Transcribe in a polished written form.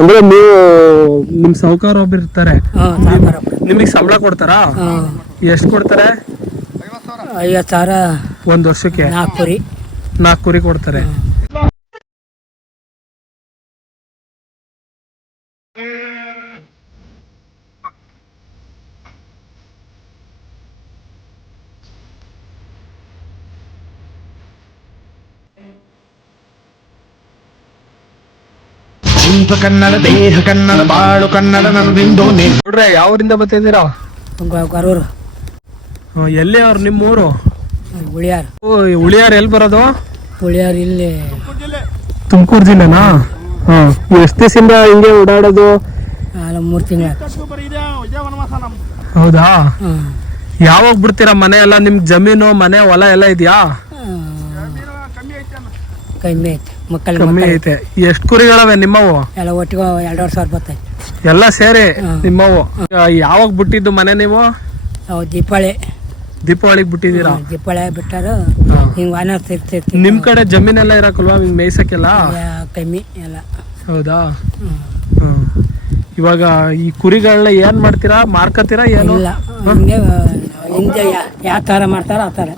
ಅಂದ್ರೆ ನೀವು ನಿಮ್ ಸಾಹುಕಾರ ಒಬ್ರು ಇರ್ತಾರೆ, ನಿಮಗೆ ಸಂಬಳ ಕೊಡ್ತಾರಾ? ಎಷ್ಟು ಕೊಡ್ತಾರೆ? 50,000 ಒಂದ್ ವರ್ಷಕ್ಕೆ 4 ಕುರಿ ಕೊಡ್ತಾರೆ. ಕನ್ನಡ ದೇಹ ಕನ್ನಡ ಬಾಳು ಕನ್ನಡ ನನ್ನದಿಂದೋ ನೋಡ್ರೆ ಯಾವೂರಿಂದ ಬರ್ತಿದ್ದೀರಾ? ಗರೂರು. ಎಲ್ಲಿ ಅವ್ರು ನಿಮ್ಮ ಊರು? ಉಳಿಯಾರ್. ಉಳಿಯಾರ್ ಎಲ್ಲಿ ಬರೋದು? ಉಳಿಯಾರ್ ಇಲ್ಲಿ ತುಮಕೂರು ಜಿಲ್ಲೆನಾ? ಎಷ್ಟು ದಿವಸದಿಂದ ಹಿಂಗೆ ಓಡಾಡೋದು? 3 ತಿಂಗಳು. ಹೌದಾ? ಯಾವಾಗ ಬಿಡ್ತೀರಾ ಮನೆ ಎಲ್ಲ? ನಿಮ್ಗೆ ಜಮೀನು ಮನೆ ಹೊಲ ಎಲ್ಲ ಇದೆಯಾ? ಕಮ್ಮಿ ಐತೆ. ಕಮ್ಮಿ ಐತೆ. ಎಷ್ಟು ಕುರಿಗಳವೆ ನಿಮ್ಮವು? ಎಲ್ಲ ಒಟ್ಟಿಗೆ 2,500 ಸಾವಿರ ಬರ್ತೈತೆ ಎಲ್ಲ ಸೇರಿ ನಿಮ್ಮವು. ಯಾವಾಗ ಬಿಟ್ಟಿದ್ದು ಮನೆ ನೀವು? ದೀಪಾವಳಿಗೆ ಬಿಟ್ಟಿದ್ದೀರಾ? ದೀಪಾವಳಿ ಬಿಟ್ಟಾರು ಹಿಂಗೆ ವಾನ ತಿರ್ತಿರ್ತೀವಿ. ನಿಮ್ ಕಡೆ ಜಮೀನೆಲ್ಲ ಇರಕಲ್ವಾ ಹಿಂಗ್ ಮೇಯ್ಸಕ್ಕೆಲ್ಲ? ಕಮ್ಮಿ ಎಲ್ಲ. ಹೌದಾ? ಇವಾಗ ಈ ಕುರಿಗಳನ್ನ ಏನ್ ಮಾಡ್ತೀರಾ? ಮಾರ್ಕತ್ತೀರಾ ಏನು? ಇಲ್ಲ ಹಿಂಗೆ ಹಿಂದೆ ಯಾವ ಥರ ಮಾಡ್ತಾರೋ ಆ ಥರ.